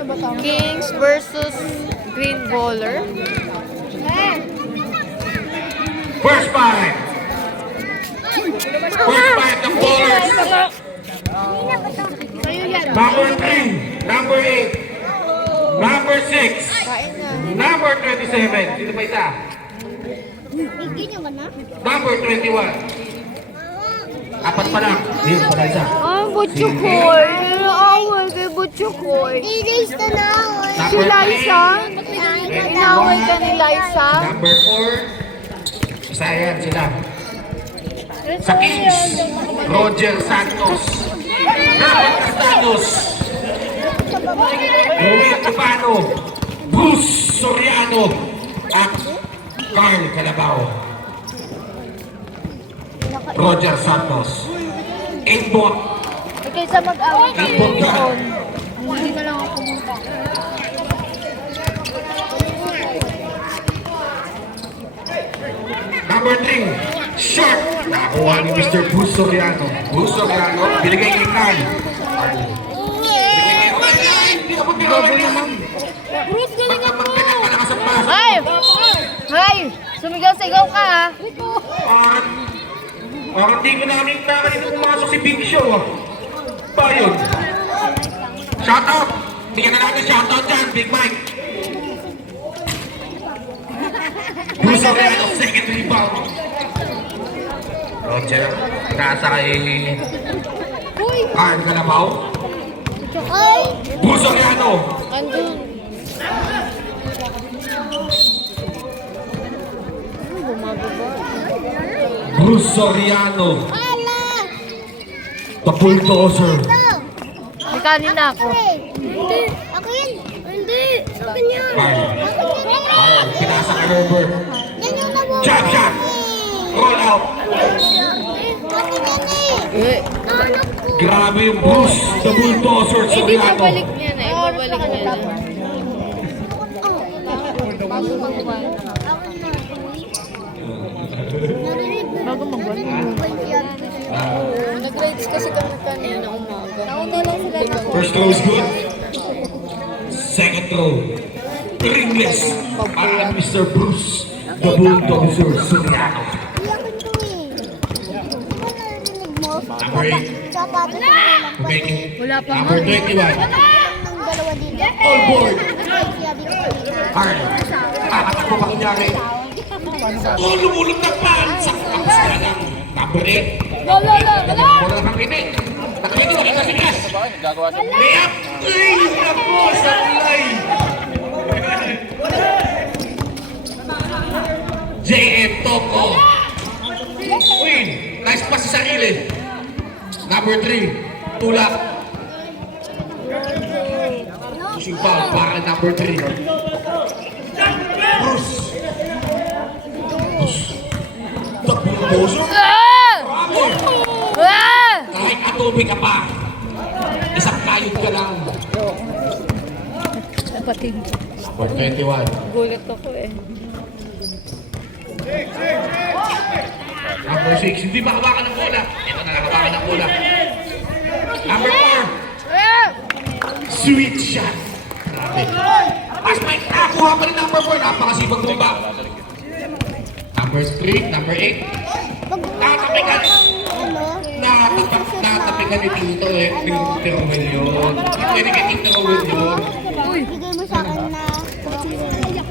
Kings versus Green Baller. First fight. First fight ng ballers. Number 3, number 8, number 6, number 27. Sino pa isa? Number 21. Apat pa lang. Yun, pa isa. Butchukoy. Inaway kay Butchukoy. Si Liza. Inaway ka ni Liza. Number 4. Isa yan sila. Sa Kings, Roger Santos. Robert Castaños. Ruel Tupano. Bruce Soriano. At Carl Calabao. Roger Santos. Aimbot. Kaysa mag-away kami Aimbot ka. doon. Hindi na lang ako pumunta. Number 3, short. Nakuha ni Mr. Bruce Soriano. Bruce Soriano, binigay kay Carl. Baboy naman. Bruce, galing ako! Magkakalakas ang pasok. Ay! Ay! Sumigaw-sigaw ka ha! Parang di ko namin kanina pumasok si Big Show. Ba yun? Shoutout! Bigyan na natin shoutout dyan, Big Mike. Bruce Soriano, second rebound. Roger, nasa kay Carl Calabao. Bruce Soriano. Andun. Bruce Soriano. The bulldozer. May kanin na ako. Hindi. Ako yun. Hindi. Akin yun. Carl. Carl, pinasa kay Herbert. Yan yung nabuhay. Jab shot. Roll out. Akin yan eh. Anak ko. Grabe yung Bruce, the bulldozer Hindi Soriano. babalik niya na. Ibabalik niya na. Bago magbuwan. Bago magbuwan. Nag-rides kasi kami kanina umaga. Nauna lang sila. First throw is good. Second throw. Ringless. Para Mr. Bruce, the bulldozer Soriano. Iyakin ko eh. Ano narinig mo? Number 8. Sapatos na lang. Making Wala pa number 21. Ng dalawa dito. All board. Sabi ko Carl. Kakatakbo pa kunyari. Oh, lumulog ng pan. Sakang sila ng number 8. Wala lang ang kinig. Nakinig ko, ikasigas. Layup. Ay, naku, sablay. JM Toko. Win. Nice pass sa sarili. Number 3. Tulak. Pushing foul para number 3. Bruce. Bruce. The bulldozer. Kahit atomic ka pa. Isang kayod ka lang. Kapatid. Number 21. Gulat ako eh. Number 6. Hindi makabakan ng bola. Ito na nakabakan ng bola. Number 4. Sweet shot. Grabe. Mas may nakuha pa rin number 4. Napakasibag mo ba? Number 3. Number 8. Nakatapikan. Nakatapikan ni Tito eh. Tito Rowell yun. Hindi kay Tito Rowell yun. bigay mo sa akin na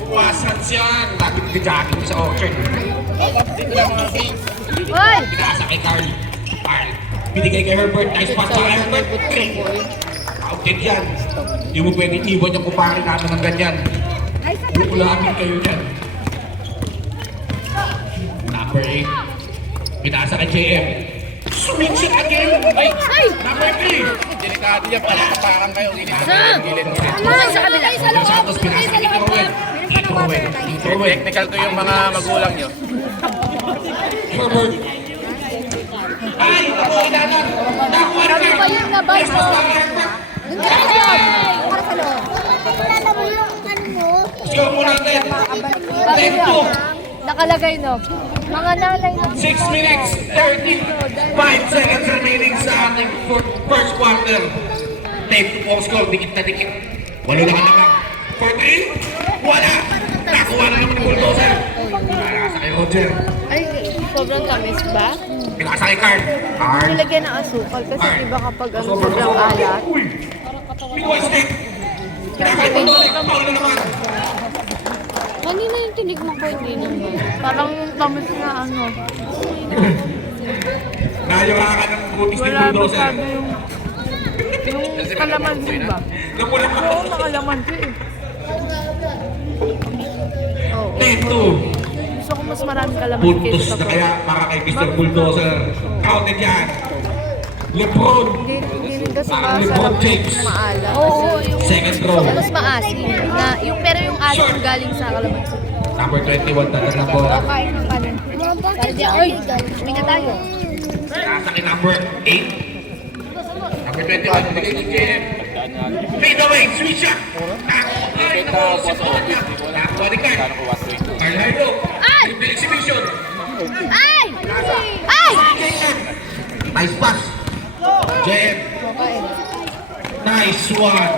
Wasan siya. Lagi nag-jogging sa auction. Hoy! Pinasa kay Carl. Carl. Binigay kay Herbert. Nice pass sa Herbert. Outed yan. Hindi mo pwede iwan yung kumpare namin ng ganyan. Bukulamin kayo dyan. Number 8. Pinasa kay JM. Swing shot again. Ay! Number 3. Delikado yan, parang kayo gilid. Sa kabila. Roger Santos. Pinasa kay Tito Rowell. Tito Rowell. Tito Rowell. Technical to yung mga magulang nyo. Herbert. Ay! Ako inanan. Nakuha na Ano ba yung nabay mo? para sa loob. Wala mo yung ano mo. Let's go muna natin. Take 2. Nakalagay no. Mga nalay na. 6 minutes, 35 seconds remaining sa ating first quarter. Tape to post score, dikit na dikit. Walo na ka naman. 4-3. Wala. Nakuha na naman ng bulldozer. Pinasa kay Roger. Ay, sobrang tamis ba? Pinasa kay Carl. Carl. Nilagyan ng asukal kasi iba kapag ano, sobrang alat. Uy. Pinoy stick. Paul na naman. Kanina yung tinigman ko, hindi naman. Parang yung tamis na ano. Nayawaka ng butis ng bulldozer. Yung kalamansi ba? Namula ka. Oo, nakalamansi eh. Oo. 10-2. Gusto ko mas maraming kalamansi Puntos kaysa na sa kaya para kay Mr. Bulldozer. Counted yan. Lebron. Hindi rin kasi Parang masarap LeBron James. maalat. Oo, yung Second throw. mas maasim. Na, pero yung asim galing sa kalamansi. Number 21, tatag ng bola. Kain ng kanin. Para di, oy, uwi na tayo. Nasa kay number 8. Number 21, bigay kay JM. Fade away, sweet shot. Ay, naku, si Paul niya. Nakuha ni Carl. Carl Hardo. Triple exhibition. Ay! Ay! JM. Nice pass. JM. Nice one.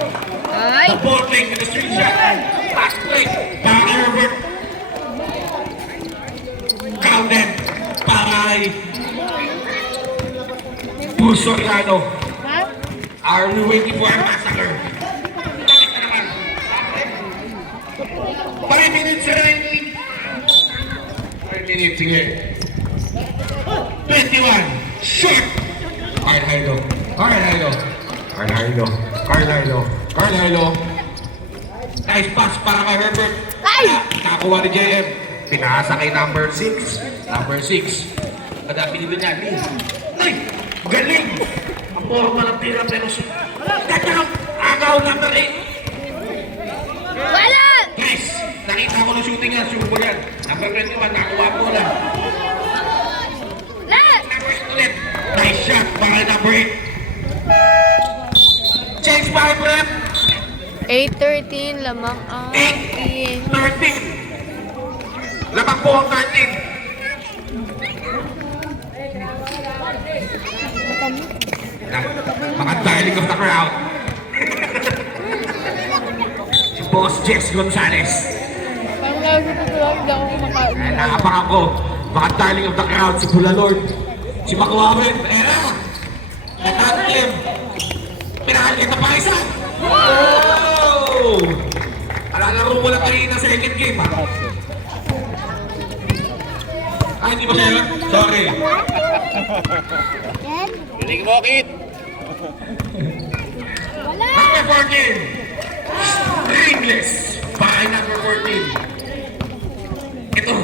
Ay! The ball playing with the street shot. Pass play. Para kay Herbert. Counted. Para kay Bruce Soriano. Ha? Are we waiting for a massacre? 5 minutes remaining. 5 minutes, sige. 21. Shot. Carl Hardo. Carl Hardo. Carl Hardo. Carl Hardo. Carl Hardo. Nice pass para kay Herbert. Ay! Nakakuha ni JM. Pinasa kay number 6. Number 6. Kadapin nito niya. Ay! Galing! Ang forma ng tira pero Touchdown! Agaw number 8. Wala! Guys, nakita ko ng shooting yan. Sure ko yan. Number 21, nakuha po lang. La! Number 8 ulit. Nice shot para kay number 8. Change by rep. 8:13 lamang ang 8-13. Lamang po ang 13. Mga dialing of the crowd. Si Boss Jess Gonzalez. Parang lagi ko lang, hindi ako kumakain. Ay, nakapangan ko. Mga darling of the crowd, si Bula Lord. Si McLaren, era. Nakatim. Pinakalit na pa isa. Wow! Alalaro mo lang kanina sa second game, ha? Ay, hindi ba siya yun? Sorry. Yan. Piling mo, Kit. Number 14. Ringless. Bakay number 14. Ito.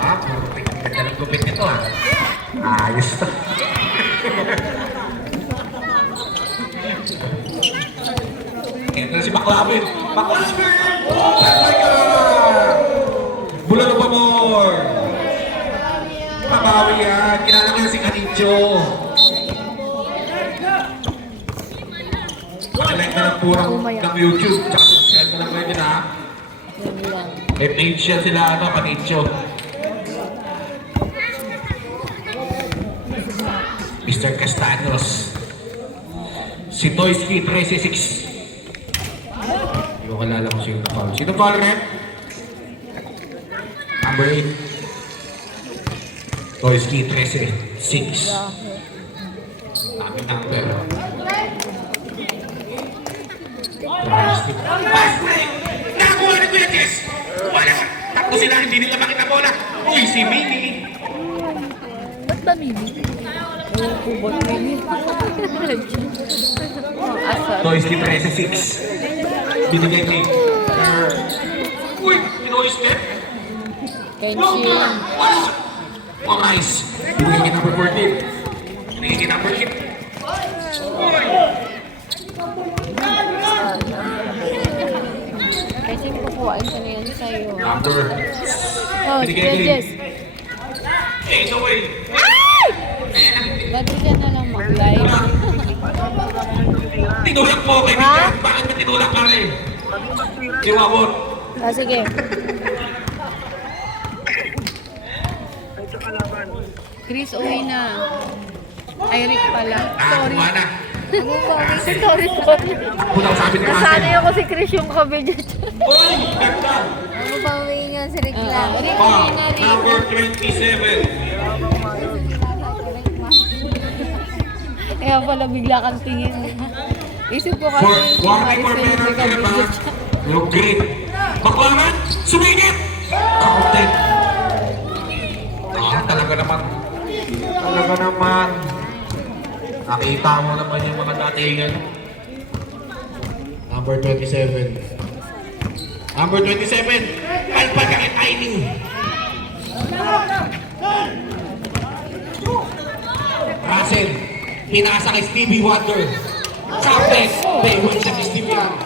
Ah, perfect. Ganda ng gupit nito, ha? Ayos to. Ito na si McLaren. McLaren! Oh my God! Bulalo pa more! Mabawi yan. Kilala ko yan si Canicho. Pakalike na lang po ng YouTube. Tsaka subscribe na lang kayo din, ha? Yun lang. May page yan sila, ano, Canicho. Mr. Castaños. Si Toysky 13-6. Hindi ko kalala kung sino foul. Sino foul, Ren? Number 8. Toysky 13-6. Dami number. Pass break! Nakakuha ni Kuya Jess! Wala! Tapos sila, hindi nila makita bola. Uy, si Mini! Ba't ba mini? Oo, kubot mini. Asar. Toysky 13-6. Binigay ni... Uy! Pinoy's net! Kenshin. Wala! Oh, nice! Binigay kay number 14. Binigay kay number 8. Kasi kukuhaan ko na yan sa'yo. Number... Oh, Binigay kay... Jess. Take away! Ba't ka na lang mag-live? Tinulak mo kay Ha? Miguel! Bakit ka tinulak ka rin? Tiwawon! Ah, sige. Chris, uwi na. Ay, Rick pala. Sorry. Nakakuha na. Sorry, sorry. Pulang sabi ni Nasanay Russell. ako si Chris yung kabidyo. Uy! Ganda! Ano ba niya si Rick lang? Number 27. Kaya pala bigla kang tingin. Isip ko kasi Warning for penalty ba? Yung green. Baklangan! Sumingit! Counted! Talaga naman. Talaga naman. Nakita mo naman yung mga datingan. Number 27. Number 27. Palpal ka kay Tiny. Russell. Pinasa kay Stevie Wonder. Counted. Baywatch siya kay Stevie Wonder.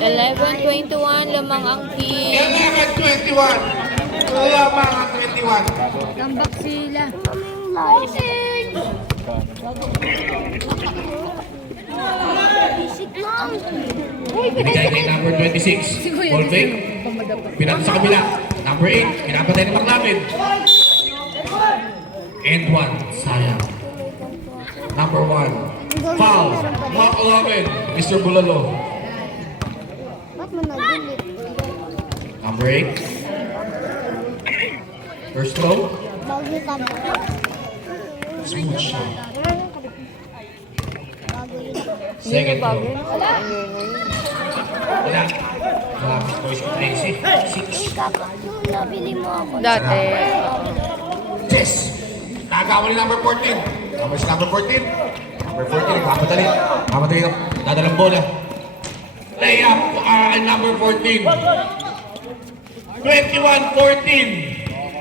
11:21 lamang ang team. 11-21. Lamang ang 21. Comeback sila. Isip lang. Binigay kay number 26. Volvic. Pinatay sa kabila. Number 8. Pinapatay ni McLaren. And 1. Sayang. Number 1. Foul. McLaren. Mr. Bulalo. Ba't mo nagulit? Number 8. First throw. Bago ka ba? Smooth shot. Bago yun. Second throw. Wala. Wala. Malapit ko is Tracy. 6. Yung nabili mo ako. Dati. Yes! Nagawa ni number 14. Number 14. Number 14, nagpapadali. Papadali ng dadalang bola. Layup number 14. 21-14.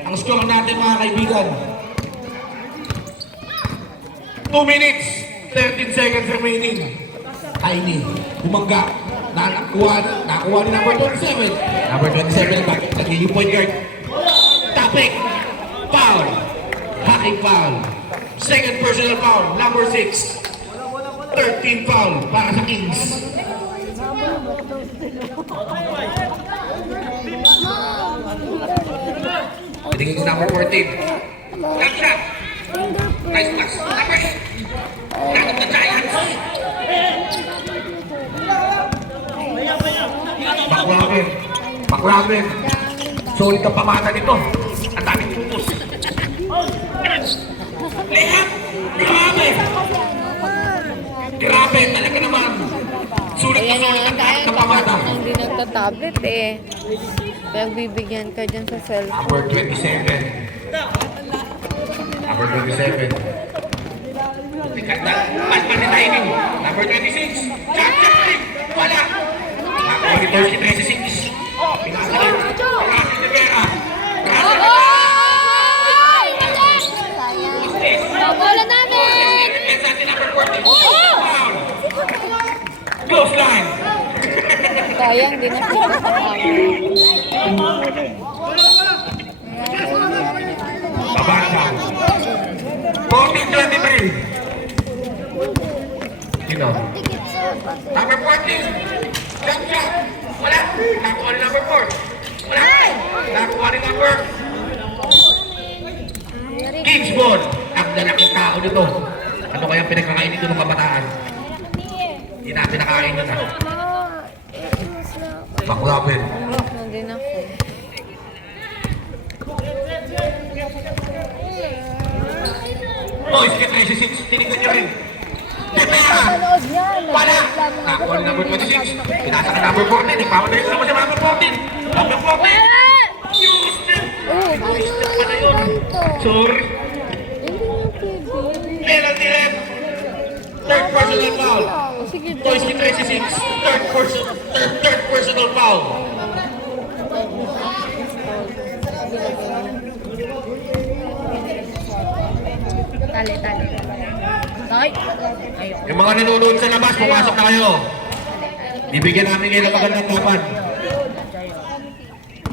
Ang score natin mga kaibigan. 2 minutes, 13 seconds remaining. Tiny, bumangga. Nakuha ni number 27. Number 27, bakit naging point guard. Topic, foul. Hacking foul. Second personal foul, number 6. 13 foul para sa Kings. Pinigin ko number 14. Top shot. Nice pass. Number 8. Out of the Giants. Baklarin. Baklarin. Solid ang pamata nito. Ang daming putos. Layup. Grabe. Grabe. Talaga naman. Sulit na Ayan sulit na ang tayo. ng pamata. Hindi nagta-tablet eh. Pagbibigyan ka dyan sa cellphone. Number 27. Number 27. Palpa ni Tiny. Number 26. Jack Jack. Wala. Number 36. Pinasakit. Pinasakit ni Vera. Bola namin! Close line. Sayang, di na siya Babasa. 14-23. Sino? Number 14. Jack Jack. Wala. Nakuha ni number 4. Wala. Nakuha ni number Kings ball. Ang lalaking tao nito. Ano kaya pinagkakain nito ng kabataan? Hindi natin nakain yun ha. Baklapin. Hindi na ako. Boys, get 36. Tinignan nyo rin. Tepera! Wala! Nakuha ni number 26. Pinasa ka number 14. Nagpapadali ko naman sa number 14. Number 14. Houston! Houston pa na yun. Sorry. Penalty left. Third personal foul. Sige, Boys, get 36. Third personal foul. Tali. Ay! Ayoko. Yung mga nanonood sa labas, pumasok na kayo. Bibigyan namin kayo ng magandang laban.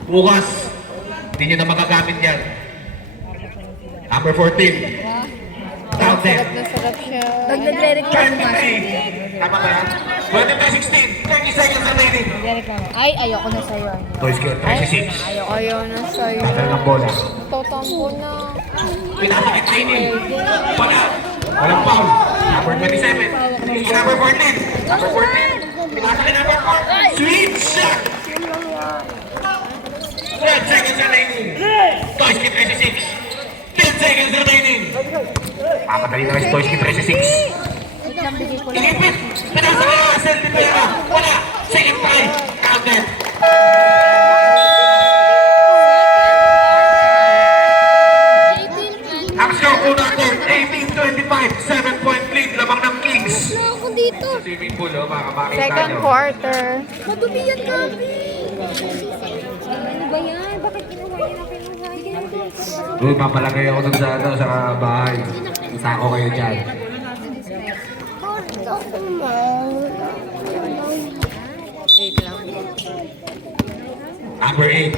Bukas, hindi nyo na magagamit yan. Number 14. Counted. Sarap na sarap siya. Nagre-record mo. 23. Tama ba? 23-16. 30 seconds remaining. Ay, ayoko na sa'yo. Boys, get 36. Ayaw na sa'yo. Tagal ng bola. Totampo na. Pinapakit Tiny. Wala. Walang foul. Number 27. Number 14. Number 14. Pinasok ni number 4. Sweet shot! 12 seconds remaining. Toys Kid 36. 10 seconds remaining. Makakadali na si Toys Kid 36. Ilipit! Pinasa ka na! Selfie pera! Wala! Second try! Counted! Ang score po natin, 18-25, 7-point lead, lamang ng Kings. Wala ako dito. Swimming pool, oh, baka makita Second nyo. quarter. Madumi yan, Gabi. Ano ba yan? Bakit kinuha niya na kinuha niya? Uy, papalagay ako dun sa, sa bahay. Isa ko kayo dyan. Gusto ko man. Wait lang. Number 8.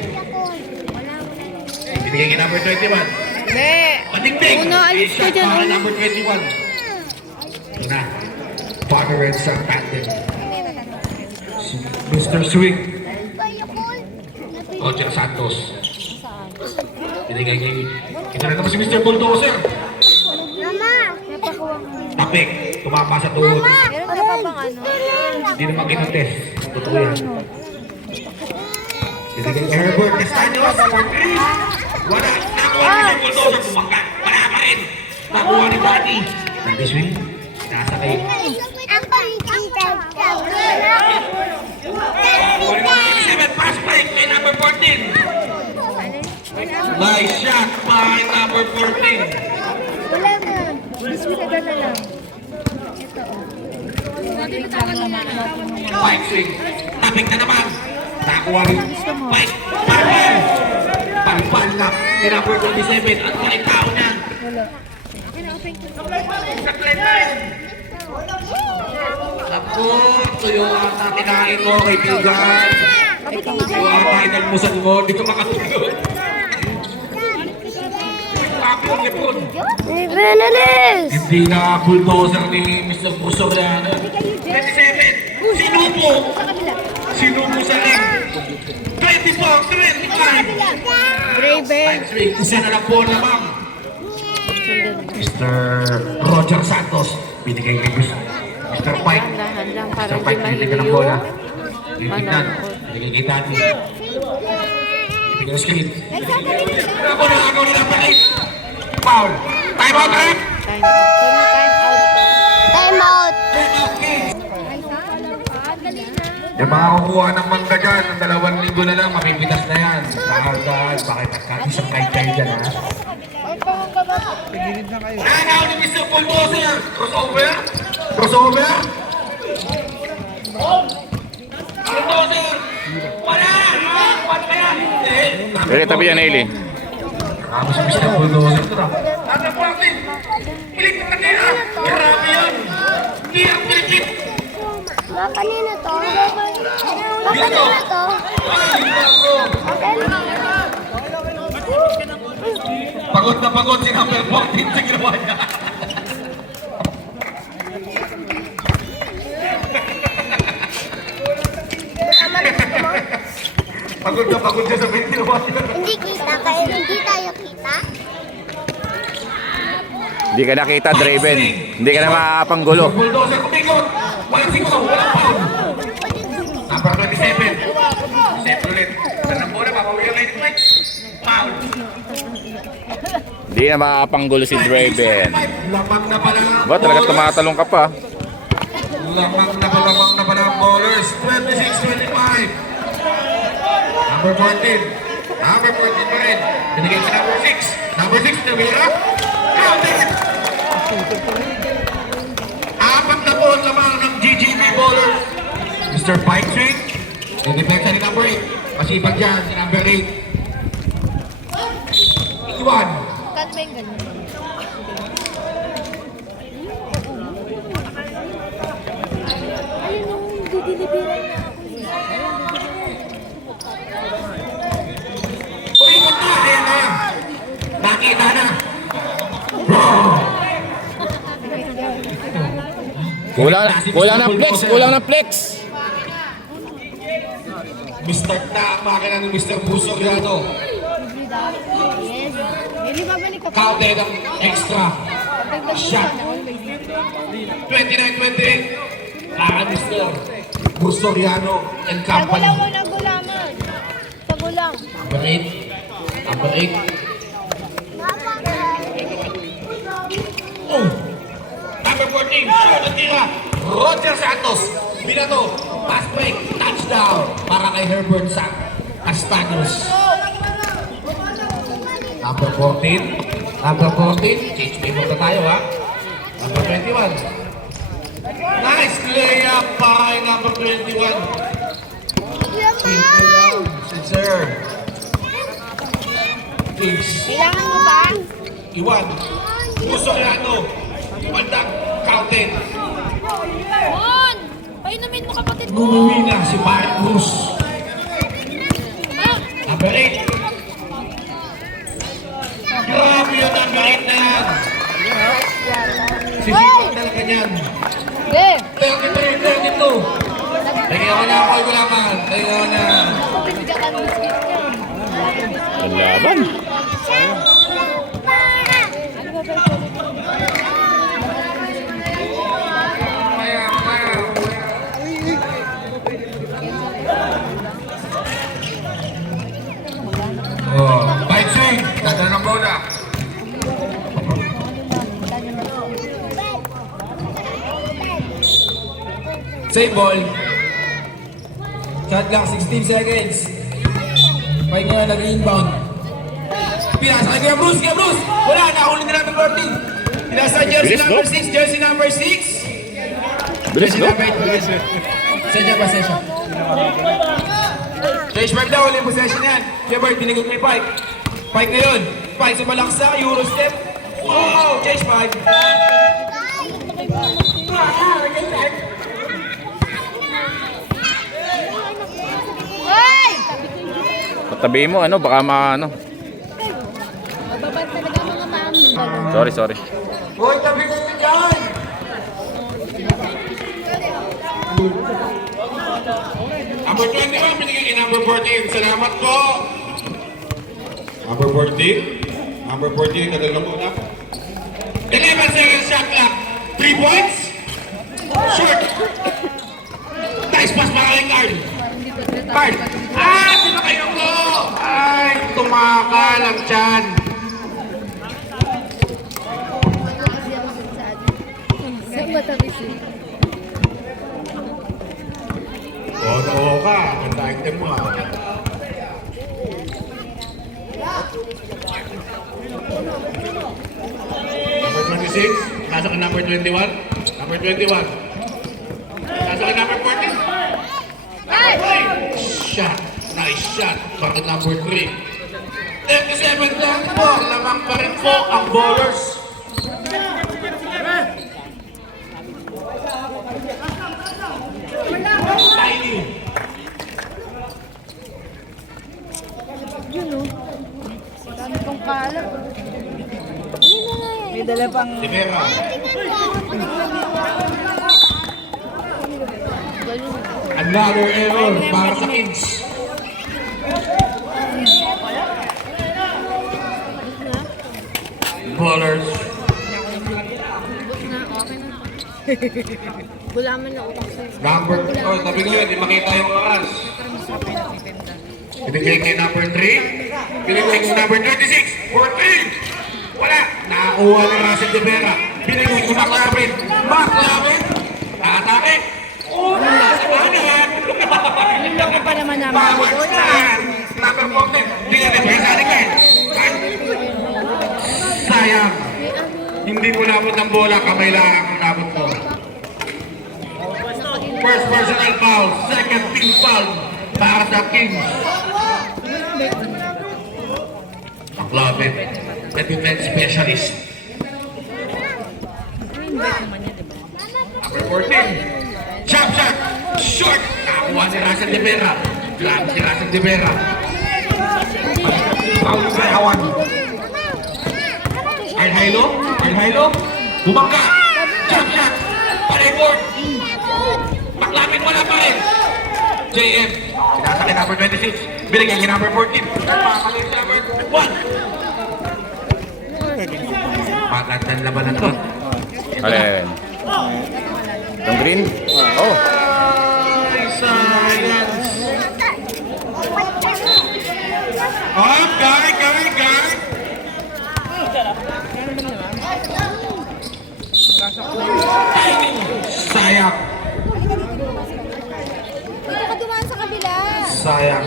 Binigay kay number 21. Hindi. Patigtig! Una, alis ka dyan. Para Una. number 21. Una. Father sa Panther. Mr. Swing. Roger Santos. Binigay kay... Kita na naman si Mr. Bulldozer. Mama! Tapik. Tumapa sa tuhod. Meron ka pa bang ano? Hindi naman kinatest. Totoo yan. Binigay kay Herbert Castaños. For 3. Wala. Nakuha ni Mr. Bulldozer. Bumangkat. Wala pa rin. Nakuha ni Buddy. Nandi Swing. Nasa kay... Ang pangitang Nakuha ni number 7. Pass break kay number 14. Nice shot by number 14. Wala na. Biswit agad na lang. Fight swing. Tapik na naman. Nakuha rin. Fight. Parpan. Parpan na. Ni number 27. At may tao niya. Sa play time. Naku, tuyo ata kinain mo, kaibigan. Tuyo ata inalmusan mo. Di ka makatulog. Papi ang lipon. Hindi na bulldozer ni Mr. Busoriano. 27. Sinubo. Sinubo sa ring. 24, 25. Grabe. Isa na lang po lamang. Mr. Roger Santos. Binigay kay Mr. Pike. Dahan lang para Mr. hindi Pike, binigay ng mahilo bola. yung Binigyan. manood. Binigay kay Tati. Binigay ng screen. Ako ni number 8. Foul. Time out, ref. Time out. Time out. Time out, Kings. Yung mga kukuha ng mangga dyan, ng 2 linggo na lang, mapipitas na yan. Dahan-dahan, bakit isang kahit kayo dyan, ha? Nanaw ni Mr. Bulldozer! Crossover? Crossover? Bulldozer! Wala! Wala kaya? Hindi. Dali, tabi yan, Ailey. Ako si Mr. Bulldozer ito na. Ano po natin? Pilipit na kaya! Marami yan! Hindi ang pilipit! Mga kanina to. Mga kanina to. Ay, nako! Pagod na pagod si number 14 sa ginawa niya. Pagod na pagod siya sa ginawa niya. Hindi kita kayo. Hindi tayo kita. Hindi ka nakita, Draven. Hindi ka na makakapanggulo. Bulldozer kumikot. Walang siguro, walang foul. Number 27. Set ulit. Tanang bola, mapawi ang line play. Foul. Hindi na makakapanggulo si Draven. Lamang na pala. Ba, talaga tumatalong ka pa. Lamang na pala ang ballers. 26-25. Number 14. Number 14 pa rin. Binigay sa number 6. Number 6 na Vera. Counted! 4 na ball lamang ng GGB ballers. Mr. Pike Swing. Didepensa ni number 8. Masipag dyan si number 8. Iwan. Cut ba yung ganun? Ayun yung didilibiran na ako. Umikot na. Ayan na. Nakita na. Kulang ng flex, kulang ng flex. Mr. na ang makina ni Mr. Busoriano. Yes. Hindi babalik ka pa. Counted ang extra shot. 29-28. Para Mr. Bursoriano and Company. Gulaman. Sa gulang. Number 8. Number 8. Oh! Number 14. Shot at tira. Roger Santos. Binato. Pass break. Touchdown. Para kay Herbert Sack. Castaños. Number 14. Number 14. Change paper na tayo ha. Number 21. Nice layup by number 21. Si Sir. Please. Kailangan mo ba? Iwan. Bursoriano. Baldak. Counted. Mon! Painumin mo kapatid mo. Lumuwi na si Barry Cruz. Number 8. Grabe yung number 8 na yan. Sisipag talaga niyan. Be! 33, 32. Tingnan ko na ako yung laman. Tingnan ko na. Bigyan ka ng biscuit niya. Ang laban. Oh, bite swing. Dadala ng bola. Save ball. Shot lang, 16 seconds. May nga nag-inbound. Pinasa kay Kuya Bruce, Kuya Bruce! Wala, nahuli na natin 14. Pinasa jersey Bilis, number no? 6, jersey number 6. Bilis, Jersey no? number 8. Sensya pa, sensya. Change 5 daw, ulit possession yan. Kuya Bert, binigod may Pike. Pike na yun. Pike sumalaksa, Euro step. Wow, change 5. Hoy! Patabi mo, ano, baka ano. Mababad talaga mga mami. Sorry. Hoy, tabi ko na dyan! Number 21, binigay kay number 14. Salamat po! Number 14. Number 14, kadal na muna. 11 seconds shot clock. 3 points. Short. Nice pass para kay Carl. Carl. Ah, sino kayo ko? Ay, tumakal ang tiyan. Saan ba tabi siya? Oo ka. Ang item mo ah. Number 26. Nasa ka number 21. Number 21. Nasa ka number 14. Shot. Nice shot. Bakit number 3? 37 lang po. Lamang pa rin po ang bowlers. Tiny. Dami kong kalat. May dala pang... Rivera. Another error para sa Kings. Ballers. Gulaman na utak sa'yo. Number, oh, sabi ko yun, di makita yung oras. Binigay kay number 3. Binigay kay number 36. 14. Wala. Nakakuha ni Russell De Vera. Binigay kay McLaren. McLaren. Atake. Wala sa kanan. Niloko pa naman namin. Power stand. Number 14. Binigay kay Hurricane. Sayang. Hindi mo nabot ang bola. Kamay lang ang nabot mo. First personal foul. Second team foul. Para sa Kings. McLaren. The defense specialist. Number 14. Jump shot. Short. Nakakuha si Russell De Vera. Grab si Russell De Vera. Foul sa Awan. Arhailo. Bumangka. Jump shot. Panay-board. Maklapin wala pa rin. JM. Sinasa kay number 26. Binigay kay number 14. Nagpapalin si number 1. Magandang labanan to. Alin. Yung green? Oh. Ay, sayang. Oh, guard. Sayang. Dito ka dumaan sa kabila. Sayang.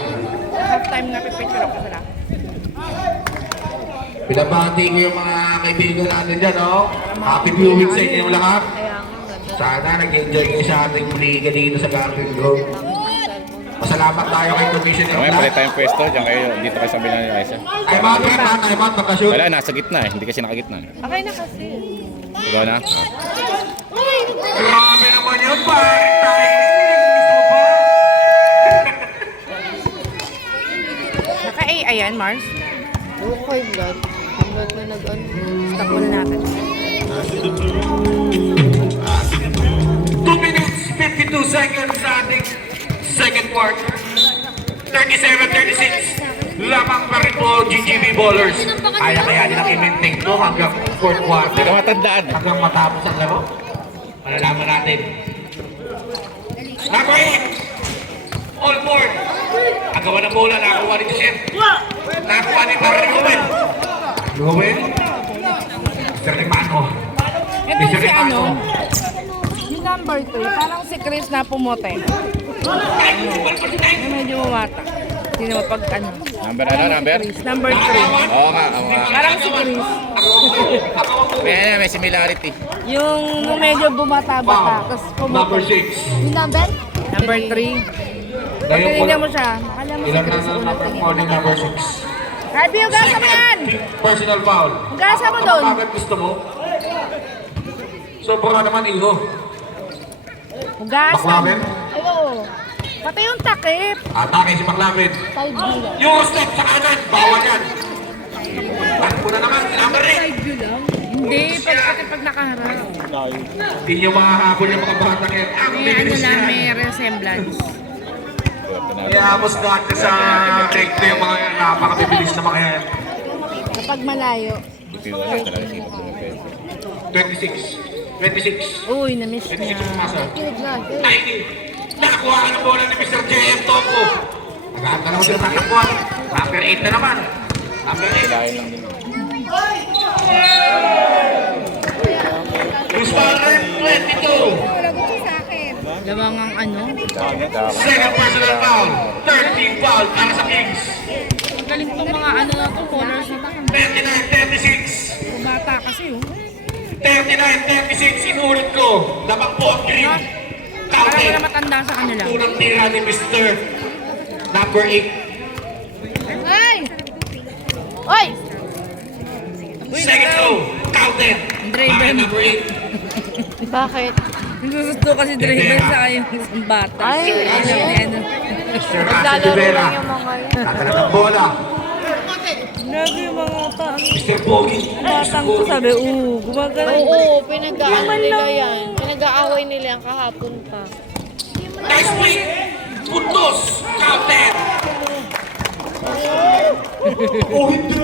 Half time na pipicture ako sila. Pinabati ko yung mga kaibigan natin dyan, no? Happy viewing sa inyo lahat. Kaya nga, ganda. Sana nag-enjoy kayo sa ating liga dito sa Garden Grove. Pasalamat tayo kay Commissioner Mamaya palit Black. tayong pwesto. Diyan kayo. Dito kayo sa bilang ni Liza. Ay, Mat, magka-shoot. Wala, nasa gitna eh. Hindi kasi nakagitna. Okay na kasi. Ikaw na? Grabe naman yun, pare. Tayo mismo pa. Naka-A, ayan, Mars. Okay, vlog. Vlog na nag-ano. Stop muna natin. 2 minutes, 52 seconds sa ating second quarter. 37-36. Lamang pa rin po GGB Ballers. Kaya nilang i-maintain to hanggang fourth Hindi quarter. ka matandaan. Hanggang matapos ang laro. Malalaman natin. Number 8. All board. Agawa ng bola. Nakakuha ni Joseph. Nakakuha ni Ruben. Ruben. Mr. Limano. Ito si ano? Yung number 3, parang si Chris na pumote. Medyo mawata. Hindi naman pag ano. Number ano? Number? Chris, number 3. Oo nga. Oo nga. Parang si Chris. May similarity. Yung medyo bumata-bata. Tapos Number pumote. 6. Yung number? Number 3. Pag tinignan mo siya, akala mo si Ilan Chris na unang number tingin. mo ni number 6? Harvey, hugasan mo yan! Personal foul. Hugasan mo doon. Bakit gusto mo? Sobra naman iho. Hugasan. Baklamin? Ay, oo. Pati yung takip. Atake si Baklamin. Side view lang. Yung step sa kanan, bawal yan. Takbo na naman, number 8. Side view lang. Hindi, pag nakaharap. Hindi nyo makahabol yung mga batang yan. Ang May ano bibilis lang, yan. may resemblance. Kaya mas dati sa take to yung mga napakabibilis na mga yan. Kapag malayo. 26. 26. Uy, na-miss 26 niya. yung masa. Kilig na. 90. Nakakuha ka ng bola ni Mr. J.M. Topo. Nagahanda na ko sila nakakuha. Number 8 na naman. Number 8. Lain lang din. Gustav 22. Lagot siya sa akin. Lawang ang ano. Second personal foul. 13 foul para sa Kings. Galing tong mga ano na to, colors na to. 39-36. Bata kasi oh. 39-36. Inulit ko. Damang po ang green. Parang wala Counted. matanda sa kanila. Unang tira ni Mr. Number 8. Ay! Oy! Second throw. Counted. Draven. Bakit number 8? Bakit? Nagsususto kasi driver sa yung isang bata. Ay, ano? Mr. Asa Rivera. Tatalag ang bola. Grabe yung mga Mr. Pogi. batang to sabi, gumagaling. Oo, pinag-aaway nila yan. Pinag-aaway nila yan kahapon pa. Nice play. Puntos. Counted. Oh, hindi.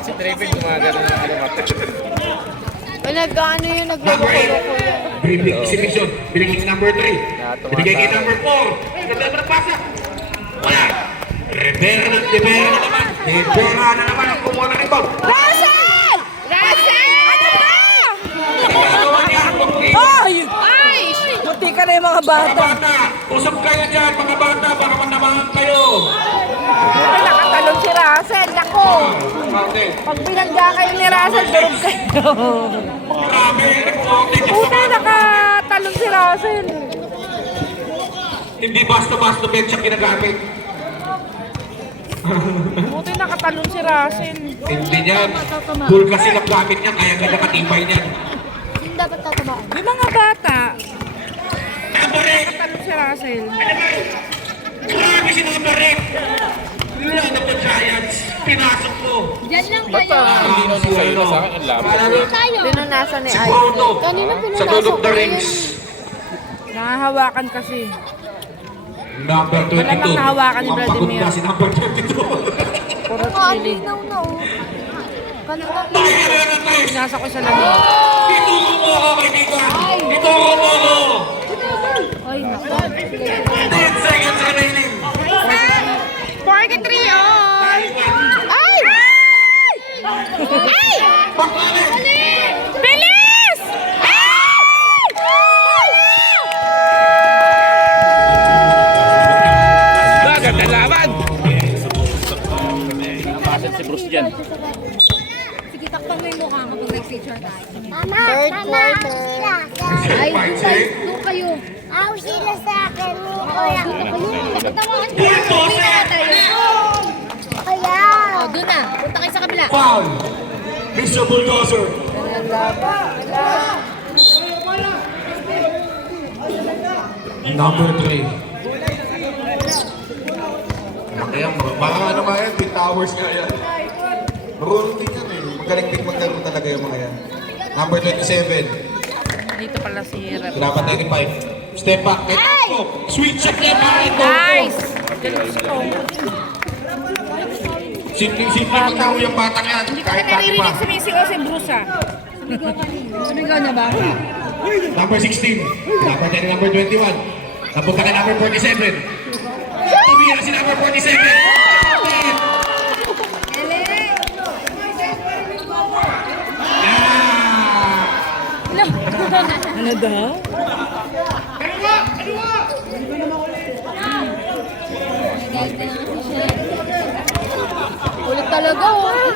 Si Draven gumagano ng ano mata. Pinag-ano yun, nagluloko-loko yan. Dribbling exhibition. Binigay kay number 3. Binigay kay number 4. Ganda naman ang pasa. Wala. Rivera na naman. Rivera na naman ang kumuha ng rebound. Russell! Russell! Ano ba? Ginagawa niya. Ay! Ay! Buti ka na yung mga Mga bata. bata, usap kayo dyan, mga bata, baka manamangan kayo. Ay, nakatalon si Russell. Ako! Counted. Pag binangga kayo ni Russell, durog kayo. Grabe, nag-counted yung Buti sama. nakatalon si Russell. Hindi basta-basta bench ang ginagamit. Buti nakatalon si Russell. Hindi niyan. Full kasi ang gamit niya, kaya nga nakatibay niyan. Yung dapat tatabaan. Yung mga bata, Number 8. nakatalon si Russell. Grabe si number 8. Line of the Giants. Pinasok ko. Diyan lang Ba't kayo. hindi nun sa iyo sa akin? Ang lapit. Tayo. Pinunasan ni Si Ay. Bruno. Kanina Sa pinunasan Lord of ko the yun. Rings. Nakahawakan kasi. Number 22. Wala nang nahawakan ni Ang pagod Vladimir. na si number 22. Puro Ah, chili. linaw na oh. Kanina. Tayo na tayo. Pinasa ko sa lamig. Ituro mo ako, kaibigan! Ituro mo ako! Ay, naku. 10 seconds remaining! 43 all! Ay! Ay! Bakbalit! Bilis! Ganda laban! Napasin si Bruce dyan. Sige, takpan mo yung mukha kapag nag-picture tayo. Third quarter. Ay, doon kayo. Aw sila sa akin ni Oo, Kuya. doon na kayo. Nagtamaan ko. Puntos! Kuya. Oh, doon na. Punta kayo sa kabila. Foul! Mr. Bulldozer! Number 3. Kaya, baka ano nga yan, Twin Towers nga yan. Marunong din yan eh. Magaling din maglaro talaga yung mga yan. Number 27. Dito pala si Rep. Dapat 95. Step back. Sweet shot niya para ito. Nice! Simple magtawo yung batang yan. Kahit dati pa. sumisigaw si Bruce ah. Sumigaw na ba? Number 16. Dapat yan number 21. Napunta ka number 47. Tumira si number 47. Ano daw? Ulit talaga, oh.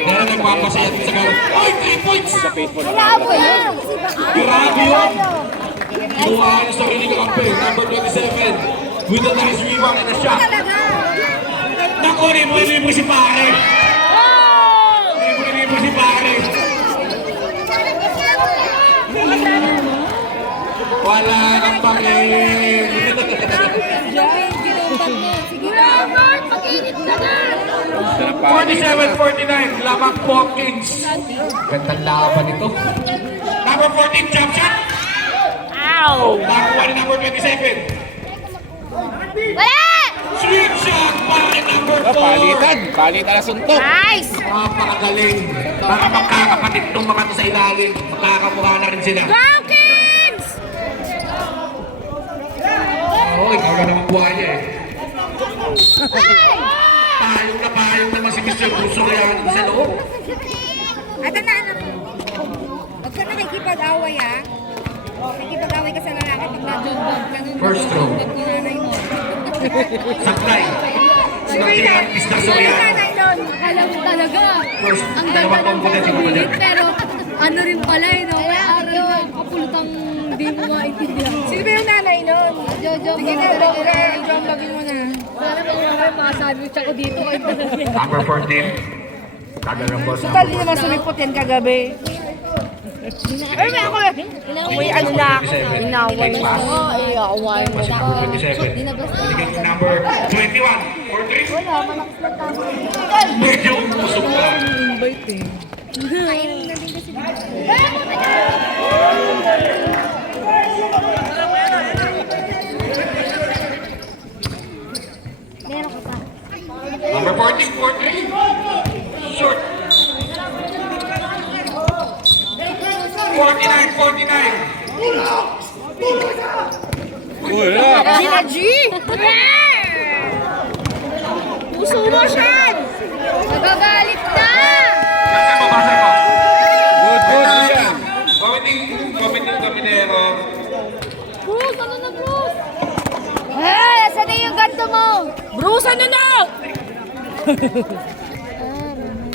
Dahil nagpapasaya sa garo. Ay, 3 points! Wala po yan. Grabe yun! Tuwahan yung sarili ko kampe. Number 27. With a nice rebound and a shot. Naku, libo si pare. Libo si pare. Wala nang pangin. Diyan, ginumpan mo. Sige na. Pag-init ka na. 47-49, lamang Hawkins. Gandang laban ito. Number 14, jump shot. Ow! Nakakuha ni number 27. Wala! Sweet shot para kay number 4. Palitan na suntok. Nice! Napakagaling. Baka magkakapatid itong mga to sa ilalim. Magkakamukha na rin sila. Hawkins! Oo, ikaw na naman buhay niya eh. Payong naman si Mr. Buso kaya dito sa loob. At na, anak ko. Huwag ka nakikipag-away, ah. Nakikipag-away ka sa lalaki pag na-dundog. First throw. Dundog yung nanay mo. Saklay. Sinatihan, Mr. Soriano. Alam mo talaga. First, Ang ganda dalawang ng combo na siguro pagkulit, dyan. pero ano rin pala, eh, no? Araw kapulutang hindi mo maintindihan. Sino ba yung nanay nun? Jojo, Sige na, bongga. John, bagin mo na. Wala pang mga makasandwich ako dito. Number 14. Tagal ng boss. Total, di naman sumipot yan kagabi. Ay, may ako eh. May ano na ako. Inaway mo. Iaway mo Si pa. number 27. Binigyan ko number 21. 43. Wala, malakas lang tayo. Medyo umusok pa. Invite eh. Kainom na din kasi dito. Meron ka pa. Number 14, 43. Short. 49, 49. Gina G! Puso mo siya! Nagagalit na! Basa mo. Good yan. Kominero. Bruce, ano na Bruce? Eh, saan na yung ganto mo? Bruce, ano na?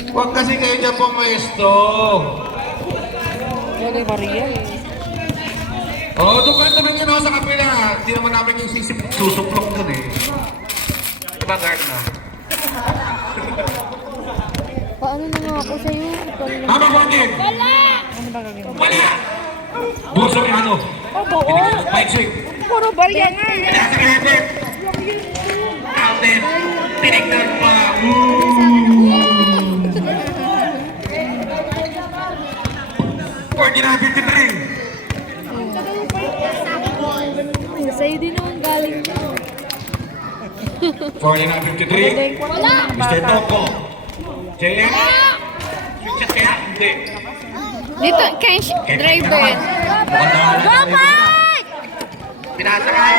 Huwag kasi kayo dyan pumesto. Johnny Maria. Oo, doon ka naman yun sa kapila. Hindi naman namin yung sisip susuplong dun eh. Diba, guard na? Paano na nga ako sa'yo? Number 14. Wala! Buso yung ano? Oo. Fight swing. Puro barya nga eh. Nasa ka Herbert. Counted. Tinignan pa. 49-53. Sa'yo din naman galing niya. 49-53. Mr. Toko. JM. Switch shot kaya? Hindi. Dito, Kensh, driver. Mukhang nawala na yung pinasakay.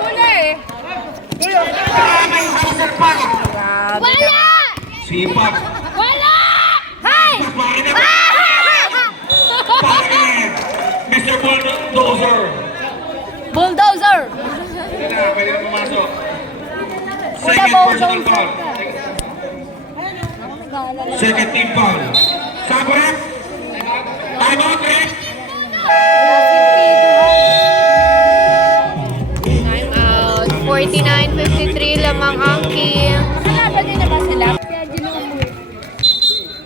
Huli! May hauser pa. Wala! Sipag. Wala! Hay! Bakit na? Bakit? Mr. Bulldozer. Bulldozer! Pwede na pumasok. Second personal foul. Second team foul. Sabrep. Time out, Rick. Time out. 49-53 lamang ang King. Kalaban niyo na ba sila? Kaya ginumoy.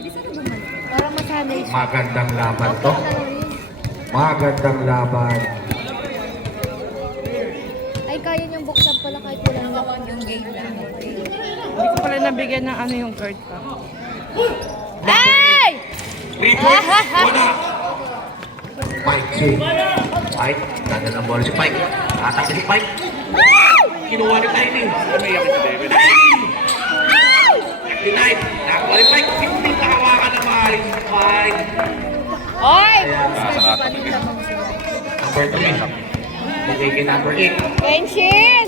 Hindi sana bumalik. Para masanay siya. Magandang laban to. Magandang laban. Ay, kaya niyang buksan pala kahit walang laman. Yung game lang. Hindi ko pala nabigyan ng ano yung card pa. Ay! 3 points. Wala. Mike, see. Mike. Ganda ng bola si Mike. Atak si Mike. Kinuha ni Tiny. Umiyak si David. Denied. Nakakuha ni Mike. Hindi nakawakan na maaaring si Mike. Oy! Number 3. Bigay kay number 8. Kenshin!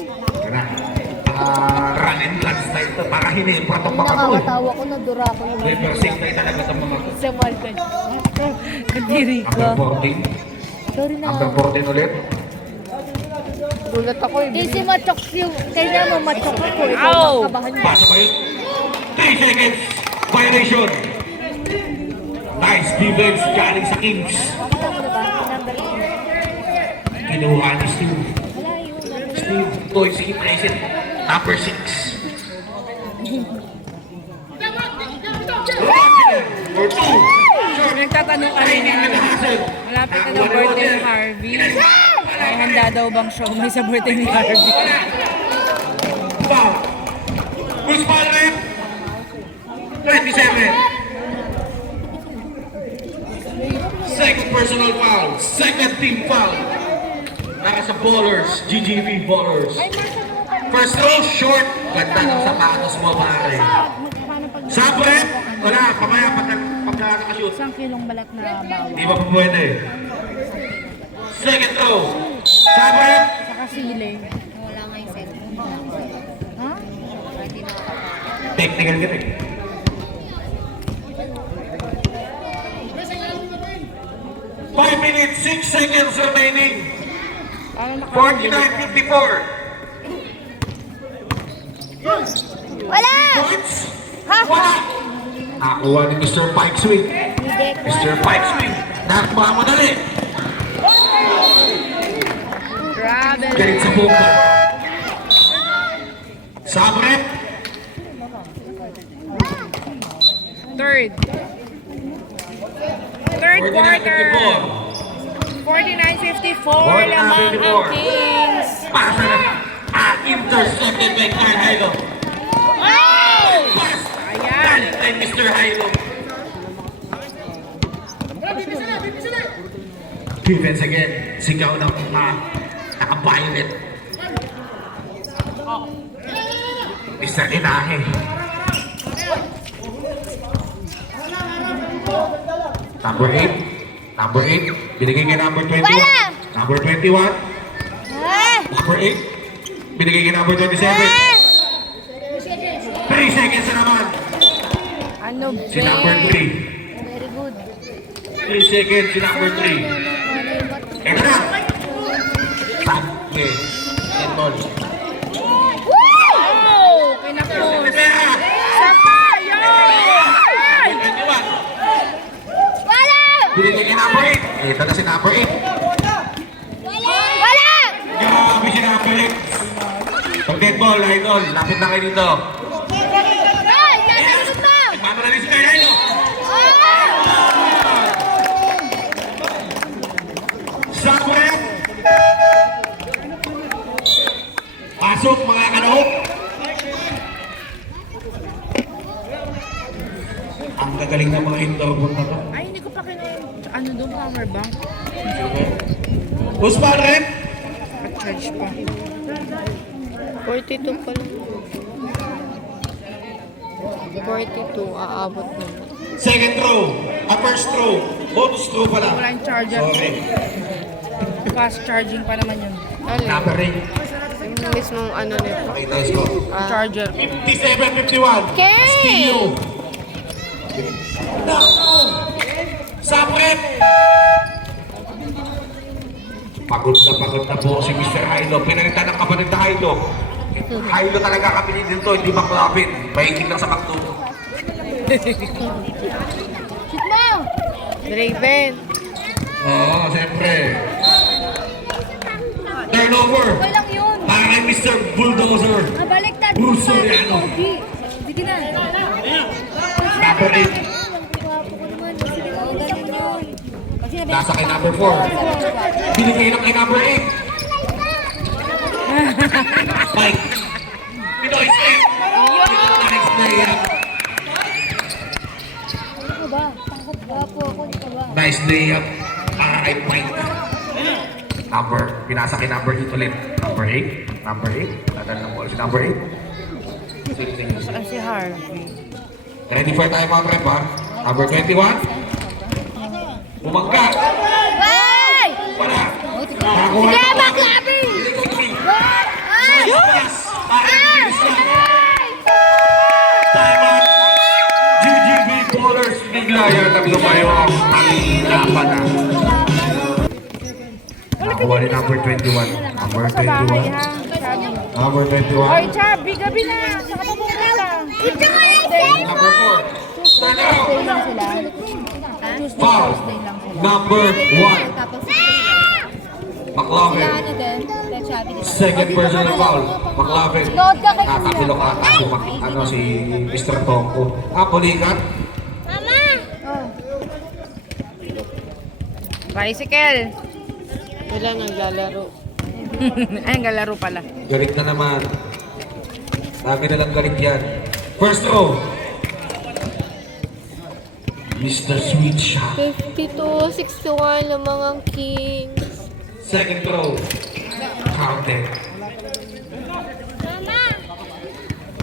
Run and gun style to. Para hinimpa itong mga to. Nakakatawa ko na dura ko na. May persing tayo talaga sa mga to. Sa Malcolm. Kadiri Number ka. 14. Sorry na. Number 14 ulit. Gulat ako eh. Di si Machok yung, kaya naman Machok ako. Ikaw Ow! ang kabahan niya. Paso ba yun? 3 seconds. Violation. Nice defense galing sa Kings. Nakita mo na ba? Number 8. Kinuha ni Steve. Wala yun. Steve, Toy, sige present. Number 6. Number 2. Nagtatanong kami na malapit na ng birthday ni Harvey. Ay, handa daw bang show may sa birthday ni Harvey? Foul. Who's foul rin? 27. Second personal foul. Second team foul. Naka sa ballers. GGV ballers. First throw, short. Ganda ng sapatos mo, pare. Sabre. Wala. Pamaya pagka nakashoot. Isang kilong balat na bawal. Di ba pa pwede? Second throw. Sabre. Saka siling. Wala nga yung cellphone. Ha? Hindi na Technical ka rin. 5 minutes, 6 seconds remaining. 49-54. Wala! Points. Wala. Nakuha ni Mr. Pike Swing. Mr. Pike Swing. Nakuha mo dali. Grabe. Galit sa bomba. Sabre. Third quarter. 49-54 lamang ang Kings. Pasa na. Intercepted by Carl Hilo. Pass. Galit kay Mr. Hilo. Defense again. Sigaw ng naka-violet. Mr. Inahe. Number 8. Number 8. Binigay kay number 21. Wala! Number 21. Ah! Number 8. Binigay kay number 27. 3 seconds na naman. Ano Si number 3. Very good. 3 seconds si number 3. Eto na. Okay. Ten ball. Oh! Pinapos. Rivera. Sapayo! Ay! 21. Wala! Binigay kay number 8. Ito na si number 8. Wala! Grabe si number 8. Pag dead ball, idol. Lapit na kayo dito. Ay! Natalikod mo! Nagmamadali si Carl Hilo. Sabre. Pasok mga kanahok. Ang gagaling ng mga indoor ball na to. Ay, hindi ko pa kinuha yung ano doon, hammer bank. Usman rin. Charge pa. 42 pa lang. 42, aabot na. Second throw. First throw. Bonus throw pala. Wala yung charger. Sorry. Fast charging pa naman yun. Number 8. Yung mismong ano nito. Pakita yung score. Charger. 57-51. Okay. Steal. No. Sapret. Pagod na po si Mr. Hailo. Pinalitan ng kapatid na Hailo. Hailo talaga kapili dito, hindi maklapit. Mahigit lang sa magtuto. Draven. Oo, siyempre. Turnover. Okay lang yun. Para kay Mr. Bulldozer. Nabaliktad Bruce Soriano. Sige na. Number 8. Ganun yun. Kasi Nasa kay number 4. Binigay lang kay number 8. Mike. Pinoy State. Nice layup. Ano ba? Takot ba po ako? Dito ba? Nice layup. Para kay Mike. Pinasa kay number 8 ulit. Number 8. Number 8. Nadal na mo si number 8. Saan si Harvey? Ready for time out rep ha? Number 21. Bumangga. Hey! Wala. Nakakuha Sige, na. Baklabi! Yes! Time out. GGB Ballers. Bigla yan. Tatlo kayo ang laban na. Nakakuha ni number 21. Number 21. Number 21. Oy, Chubby, gabi na. Saka pa pumunta. Number 4. Stand out. Foul. Number 1. McLaughlin. Second personal foul. McLaughlin. Nakakilok ata ano si Mr. Tongko. Pulikat. Bicycle. Wala naglalaro. Ay, galaro pala. Galit na naman. Lagi na lang galit yan. First row. Mr. Sweet Shot. 52-61 ng mga Kings. Second throw. Counted.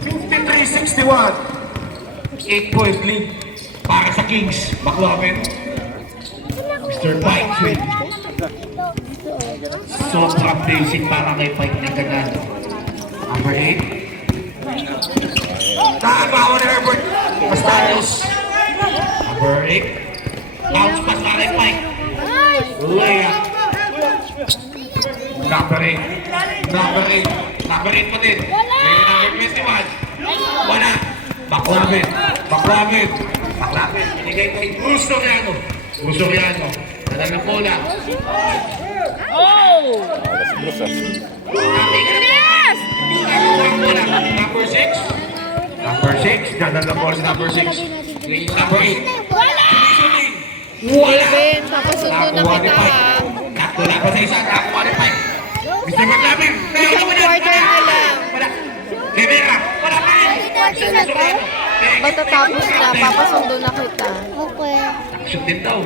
53-61. 8-point lead para sa Kings. McLaughlin. Mr. Pike Sweet. Sobrang basic para kay Pike na ganun. Number 8. Nakabawa ni Herbert. Bastanos. Number 8. Bounce pass para kay Pike. Layup. Number 8. Number 8. Number 8 pa din. Maybe number 21. Wala. McLaughlin. McLaughlin. McLaughlin. Binigay kay Bruce Soriano. Bruce Soriano. Nadal ng bola. Yes! Number 6. Number 6. Nadal ng bola sa number 6. Number 8. Wala. Draven, tapos sundo na Nakuha ni kita Pike. ha. Wala pa sa isa. Nakuha ni Pike. Mr. McLaughlin. Isang quarter na lang. Wala. Rivera. Wala pa rin. Matatapos na, papasundo na kita. Okay. Shoot din daw.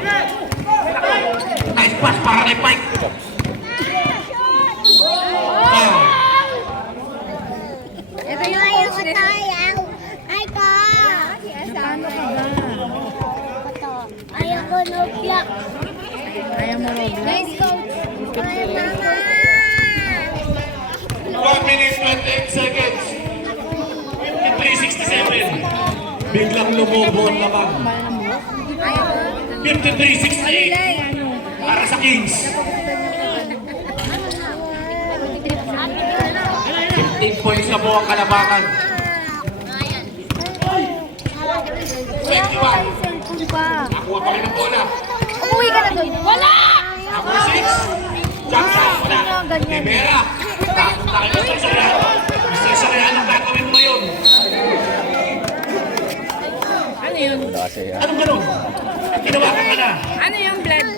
Nice pass para kay Pike. Foul. Ito yung ayoko tayo. Ay ka. Paano ka ba? Ayaw ko no-block. Ayaw mo, Robin. Nice coach. Ay, mama. 1 minute 28 seconds. 53-67. Biglang lumobo ang laban. 53-68. Para sa Kings. 15 points na po ang kalabangan. 21. Nakuha pa rin ang bola. Umuwi ka na doon. Wala! Number 6. Jump shot. Wala. Rivera. Napunta kay Mr. Soriano. Mr. Soriano, gagawin mo yun. Ano yun? Anong ganun? Ginawa ka na. Ano yung blood?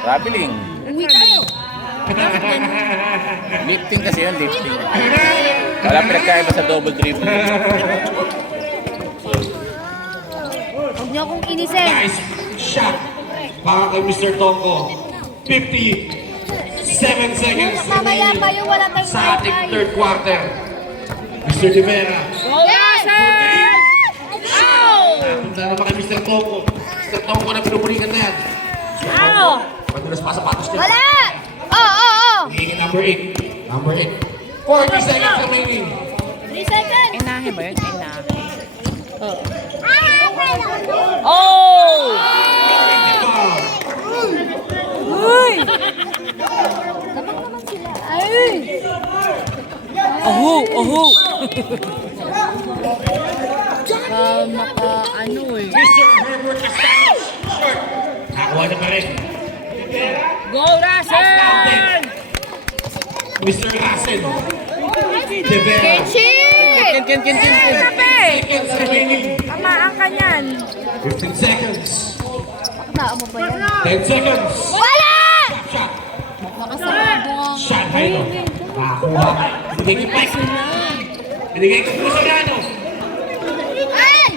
Traveling. Uwi tayo. Lifting kasi yun, lifting. Wala pinagkaiba sa double dribble. Huwag niyo akong kinisin. Nice shot. Para kay Mr. Tongko. 57 seconds Mamaya pa remaining yung wala tayong sa ating wifi. third quarter. Mr. Rivera. Yes! Punta naman kay Mr. Mr. Toko. Mr. Toko na pinupulikan na yan. Ano? Madalas pa sapatos niya. Wala! Oo! Hingin number 8. Number 8. 40 seconds remaining. 3 seconds! Inahe ba yun? Inahe. Ah! Oh! Uy! Kapag naman sila. Ay! Oho! Oho! Ano eh. Mr. Herbert Castaños. Short. Nakakuha na pa rin. Go, Russell! Mr. Lassen. De Vera. Shit! Kin. Seconds remaining. Tamaan ka niyan. 15 seconds. Tao mo ba yan? 10 seconds. Wala! Shot. Makasarado nga. Shot. Hayno. Nakakuha. Binigay kay Pike. Binigay kay Pusolano. Ay!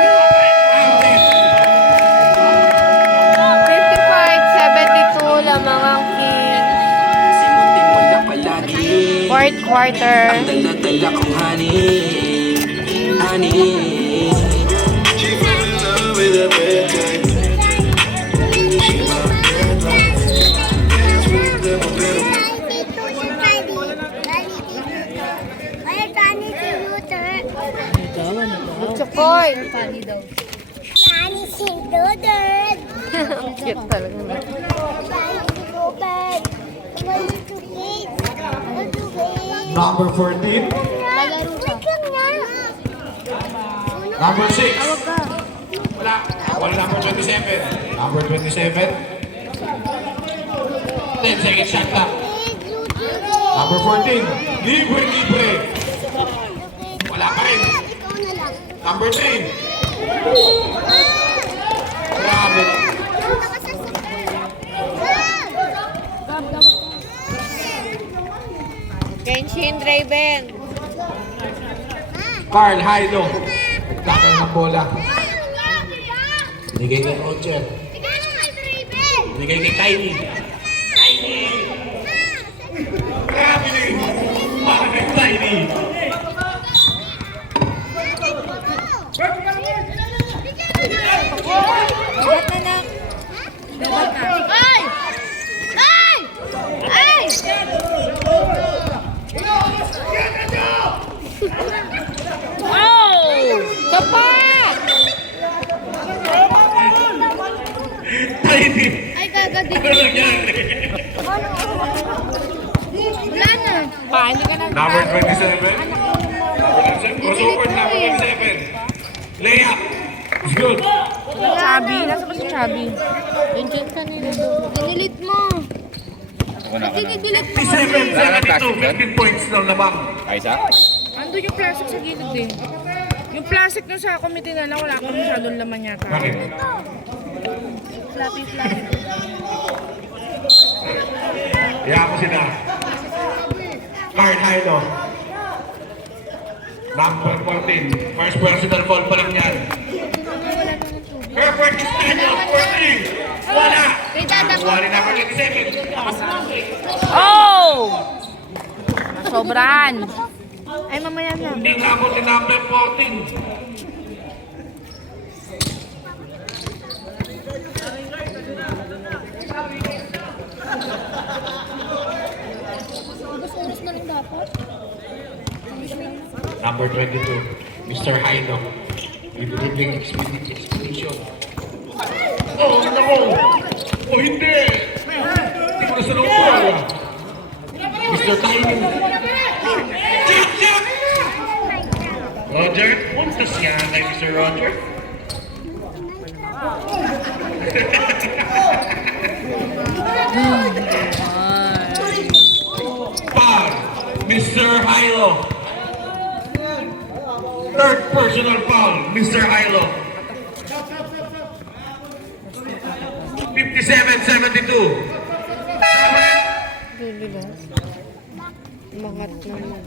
55-72 lamang ang Kings. Fourth quarter. Dala-dala kong honey. She fell in love with a bad guy. She my bad guy. Dance with the better. It's a point. Funny daw. Cute talaga na. Number 14. Lalaro siya. Number 6. Wala. Wala number 27. Number 27. 10 second shot lang. Number 14. Libre. Wala pa rin. Number 3. Grabe. Kenshin Draven. Carl Hailo. Nagkakaroon ng bola. Binigay kay Roger. Binigay kay Kylie. Grabe rin. Para kay Kylie. Ay! Ay! Ay! Tapat! Kylie. Ay, gagadig. Ano nangyari? Wala na. Paano ka nag- Number 27. Crossover number 27. Layup. It's good. Chubby. Nasa ba si Chubby? Nandiyan kanina daw. Dinilit mo. Ba't dinidilit mo? 57, 72, 15 points lang lamang. Aysa? Ando yung plastic sa gilid eh. Yung plastic nung sa committee na lang, wala akong masyadong laman yata. Bakit? Fluffy. Kaya ako sila. Carl Hailo. Number 14. First personal foul pa rin yan. Herbert Castaños, 14. Wala. Kay Dada ko. Wala number 27. Oh! Nasobrahan. Ay, mamaya na. Hindi nga ako si number 14. Oras na rin dapat. Number 22. Mr. Hailo. Dribbling expedition. Oh, nako! Oh, hindi! Hindi ko na sa loob ko. Mr. Tiny. Jack! Roger, puntas yan kay Mr. Roger. Foul, Mr. Hilo. Third personal foul, Mr. Hilo. 57-72. Umangat naman.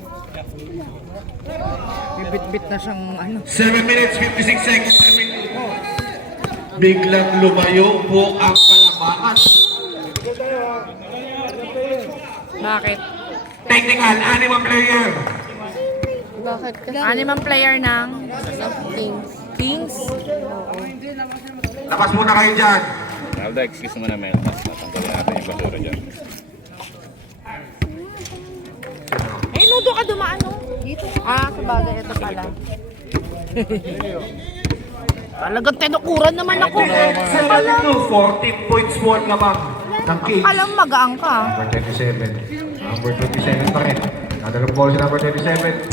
Bibit-bit na siyang ano. 7 minutes, 56 seconds remaining. Biglang lumayo po ang palabangan. Bakit? Technical, animal player. Bakit ka? Animang player ng Kings. Kings? Labas muna kayo dyan. Aldo, excuse mo na, Mel. Tatanggalin natin yung basura dyan. Eh, no, doon ka dumaan, no? Dito. Ah, sabagay, ito pala. Talagang tinukuran naman ako. 14 points mo ang lamang ng Kings. Alam, magaang ka. Number 27. Number 27 pa rin. Nadalang ball si number 27.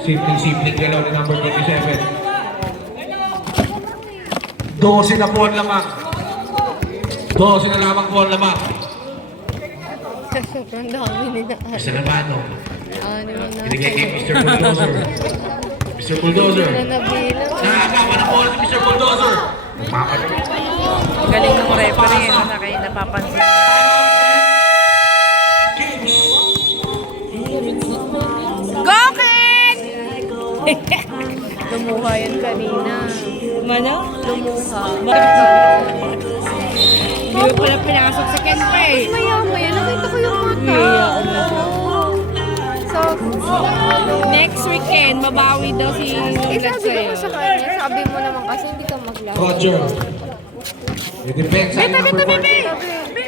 Simple galaw ni number 27. 12 na po ang lamang. 12 na lamang po ang lamang. Sobrang dami nila. Mr. Lamano. Ano na. Binigay kay Mr. Bulldozer. Mr. Bulldozer. Na nabilang. Nakakama na po si Mr. Bulldozer. Galing ng referee, ano na kayo napapansin. Go, Ken! Lumuha yan kanina. Mano? Lumuha. Hindi mo pala pinasok sa Ken pa eh. Maya-maya, nakita ko yung mata. So, Next weekend, mabawi daw si Nugat sabi ko sa'yo. sa kanya, sabi mo naman kasi hindi ka maglaro. Roger. Yung depensa ni number 14.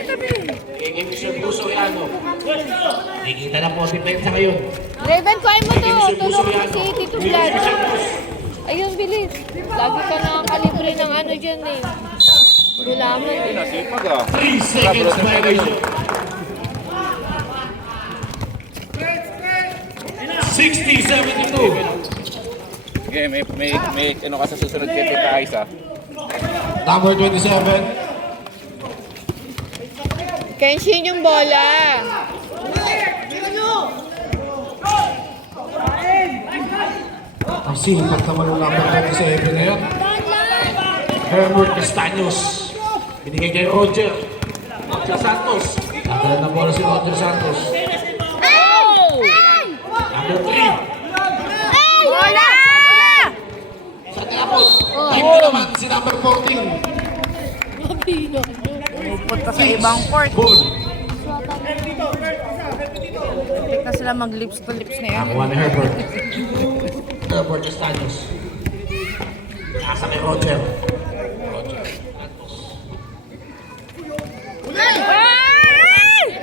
Tabi! Kay Mr. Buso Yano. Nakikita na po ang depensa ngayon. Raven, kuhain mo to. Tulong mo si Tito Vlad. Ayun, bilis. Lagi ka nakakalibre ng ano dyan eh. Gulaman eh. Nasipag ah. 3 seconds violation. 60-72. Okay, may ano ka sa susunod kay Tita Aiza. Number 27. Kenshin yung bola. Ang sipag naman ng number 27 na yun. Herbert Castaños. Binigay kay Roger. Roger Santos. Nagdala na bola si Roger Santos. Number 3. Bola! Sa tapos. Team ko naman si number 14. Punta sa ibang court. Bull. Take na sila mag-lips to lips na yan. Nakakuha ni Herbert. Herbert Castaños. Nasa kay Roger.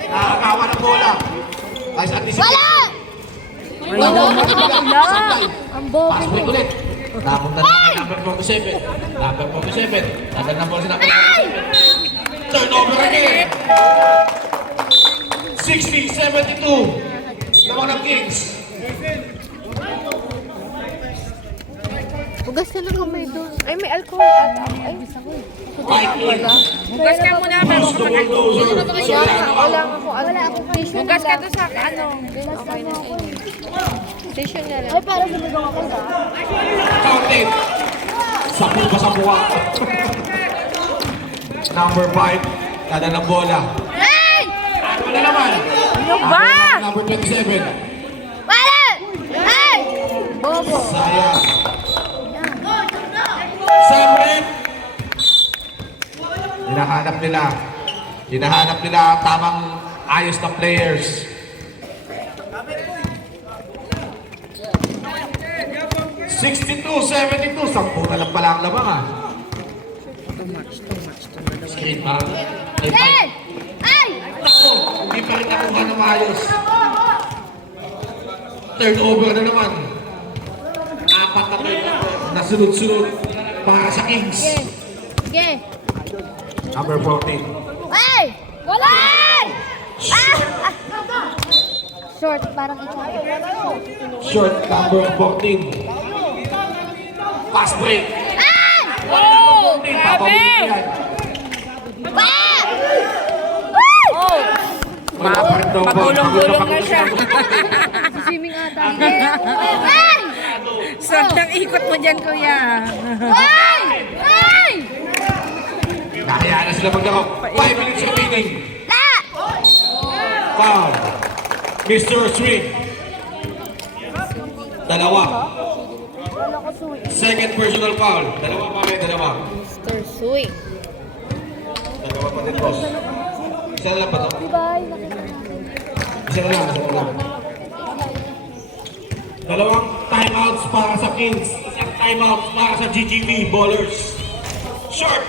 Nakakawa ng bola. Ay, sa discipline. Ang bobo Pass break ulit. Napunta na kay number 47. Number 47. Nadal na bola si number 47. Turnover again. 60-72. Lamang ng Kings. Hugas ka ng kamay doon. Ay, may alcohol ata. Ay, Fight in. Hugas ka muna bago Push ka the mag- bulldozer. wala akong ano. Tissue na Hugas ka lang. doon sa ano. Okay na yun. Tissue na lang. Ay, para sumigaw ako ba? Counted. Sapu pa sa buwak. Number 5. Kada ng bola. Ano na naman? Ano ba? Number 27. Bobo. Sayang. Seven. Hinahanap nila ang tamang ayos na players. (62-72). 10 na lang pala ang lamang ah. Screen pa. Ako, hindi pa rin nakuha ng maayos. Turnover na naman. 4 na turnover na sunod-sunod para sa Kings. Sige. Number 14. Wala! Short, parang ikaw. Short number 14. Pass break. Oh! 14. Grabe! Papabalik yan. Oh! Pagulong-gulong na siya. Swimming ata. Sobrang ikot mo dyan, kuya. Nakayaan na sila maglaro. 5 minutes remaining. Foul. Mr. Swing. Dalawa. Second personal foul. Dalawa pa rin, dalawa. Mr. Swing. Dalawa pa din, boss. Isa na lang pa to? Bye, nakita natin. Isa na lang. Dalawang timeouts para sa Kings. timeout para sa GGB Ballers. Short.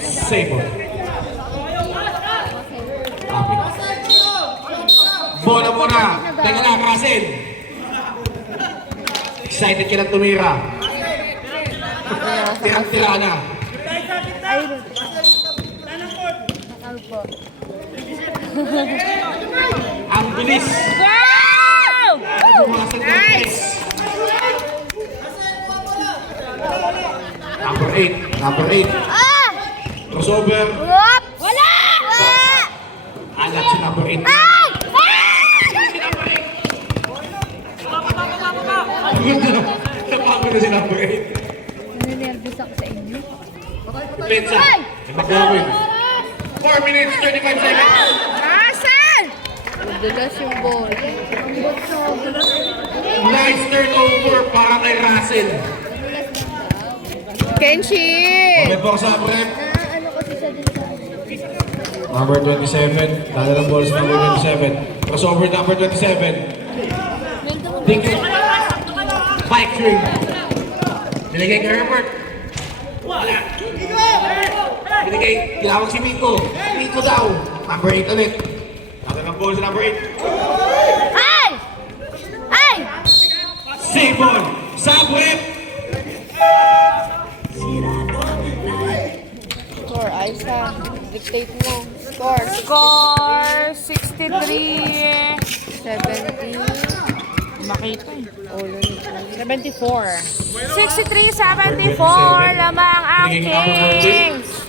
Save ball. Okay. Bola muna. Teka lang, Russell. Excited ka na tumira. Tirang-tira na. Ang bilis. Nice! Number 8. Number 8. Crossover. Wala! Alat si number 8. Napagod na si number 8. Naninervous ako sa inyo. Pensa. Magawin. 4 minutes, 35 seconds. Madulas yung ball. Nice turnover para kay Russell. Kenshi! Okay po sa rep. Ano kasi siya din sa Number 27. Dala ng ball sa number 27. Crossover number 27. Thank you. Bike string. Niligay kay Herbert. Wala. Niligay. Kilawag si Miko. Miko daw. Number 8 ulit. Dala ng ball sa number 8. Ay! Ay! Save ball. Sub rep. Score, Aisa. Dictate mo. Score. Score 63. 70. Makita eh. 74. 63-74 lamang ang Kings.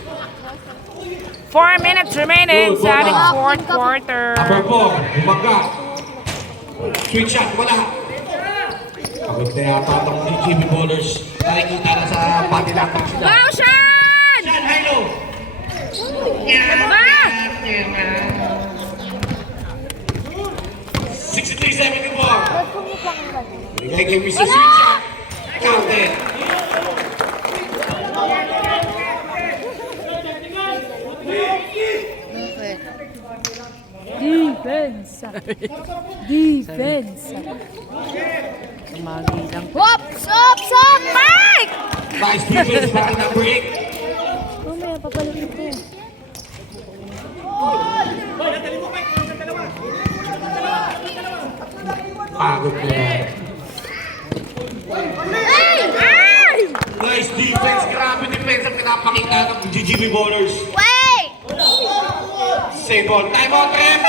4 minutes remaining sa ating fourth quarter. Number 4. Bumaga. Sweet shot. Wala. Pagod na yata itong GGB Ballers. Nakikita na sa patilatang sila. Wow, Sean! Sean, high-low. Ba? 63-74. Bigay kay Mr. Sweet shot. Counted. Defense. Defense. Tumagi lang. Hop! Stop! Stop! Mike! Nice defense para kay number 8. Mamaya, papalutin ko. Pagod na yan. Nice defense. Grabe defense ang pinapakita ng GGB Ballers. Wait! Save ball. Time out, ref.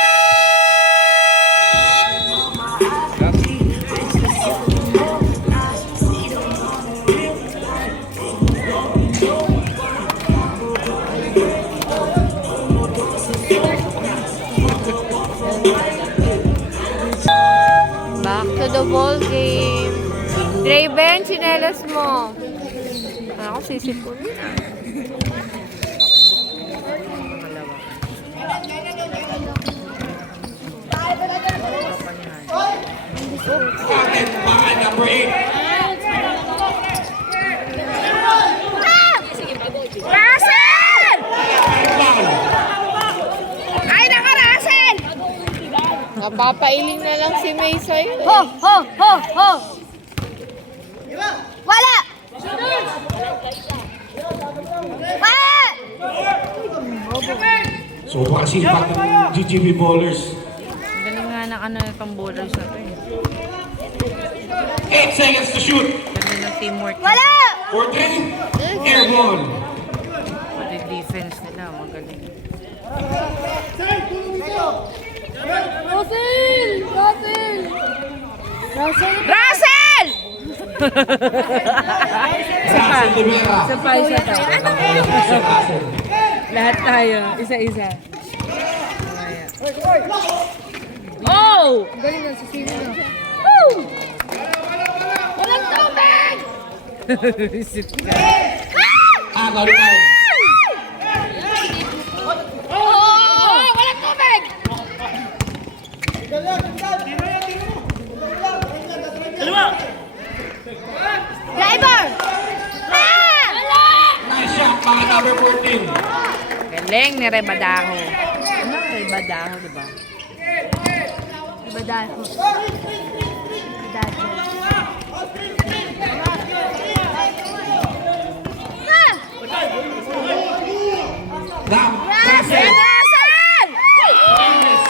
Back to the ball game. Draven, chinelas mo. Ako, sisipunin. Counted para number 8. Russell! Foul. Ay, naka, Russell! Napapailing na lang si May sa'yo. Ho! Ho! Ho! Ho! Wala! Wala! Sobrang sipat ng GGB Ballers. Galing nga ng ano itong bowlers na to eh. 8 seconds to shoot. Galing ng teamwork. Wala! 4-3. Air ball. Pati defense nila, magaling. Russell! Russell! Russell! Russell! Russell Limera. Isa tayo. Lahat tayo. Isa-isa. Oh! Galing na, sisino na. Walang tubig! Visit ka. Galing. Oh! Walang tubig! Driver! Nice shot para number 14. Galing ni Rebadaho. Ano Rebadaho, diba? Iba dahil. Russell! Russell!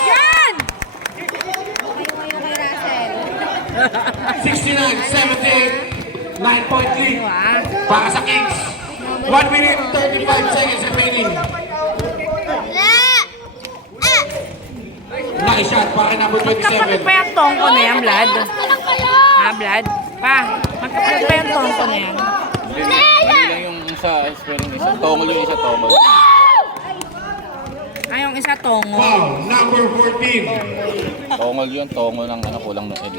Yan! Yung kay Russell. 69-78, 9-point lead para sa Kings. 1 minute 35 seconds remaining. Nice shot para number Magkapalit 27. pa yung tongko na yan, Vlad. Ha, Vlad? Pa, magkapalit pa yung tongko na yan. Hindi lang yung isa, spelling isa. Tongol yung isa, tongol. Ay, yung isa tongo. Foul, number 14. Tongol yun, tongol ng ano, kulang ng L.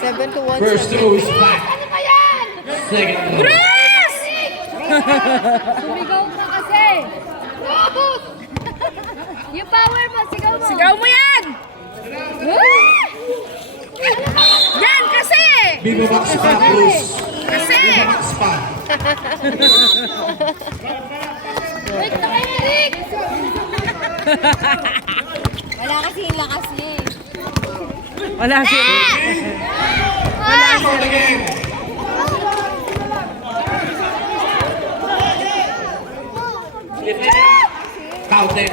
7-1. First throw is back. Second throw. Sumigaw ka kasi. Yung power mo, sigaw mo. Sigaw mo yan! Yan, kasi! Viva Max pa, Bruce. Kasi! Viva Max pa. Wait na kayo, Rick! Wala kasi yung lakas niya eh. Wala siya. Time out again. Counted.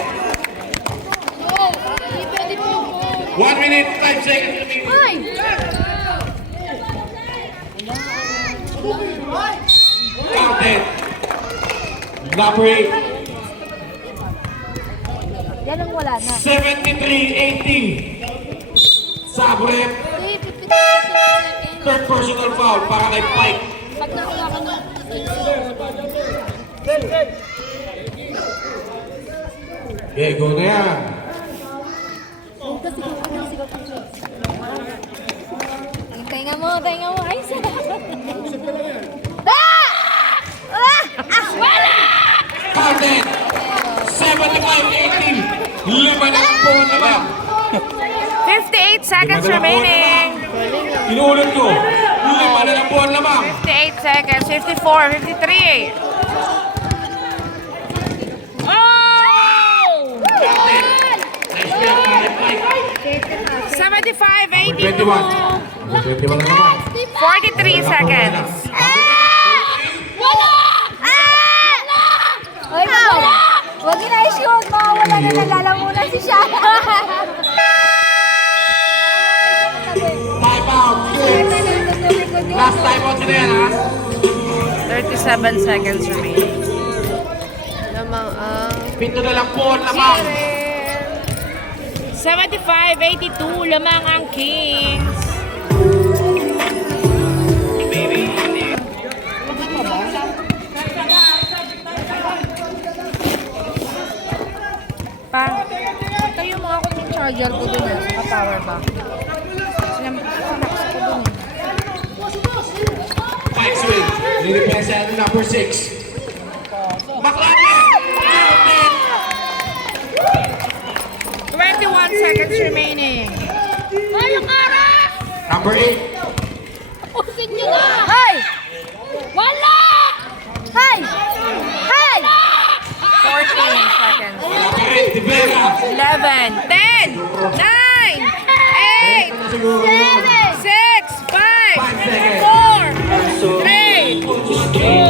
No, hindi pwede po. 1 minute 5 seconds remaining. Ay! Counted. Number 8. Yan ang wala na. 73-80. Sabre, third personal foul para kay Pike. Pag nakula ka na. Okay, go na yan. Tainga mo, tainga mo. Ay, sa Counted. 75-80. Lima na lang po naman. 58 seconds remaining. Inuulit ko. Lima na lang po ang lamang. 58 seconds. 54, 53. Oh! Counted. Nice job, para kay Pike. 75, 82. 21. Number 21 na naman. 43 seconds. Hoy, wala! Huwag yun na i-shoot. Mawawala na nalalamunan si Shah. Time out. Last time out na yan, ha? 37 seconds remaining. Namang ang... Pito na lang po ang lamang. 75, 82. Lamang ang Kings. Pa, tayo mo ako ng charger ko dun eh, sa power bank. Sinaks ko dun eh. Pike swing. Nilipensa ang number 6. Maklanin. 21 seconds remaining. Number 8. Pusin nyo na! Hoy! Wala! Hoy! Hoy! 14 seconds. Wala pa rin. Tibera. 11, 10, 9, 8, 6, 5, 5 seconds. 4, 3, 2,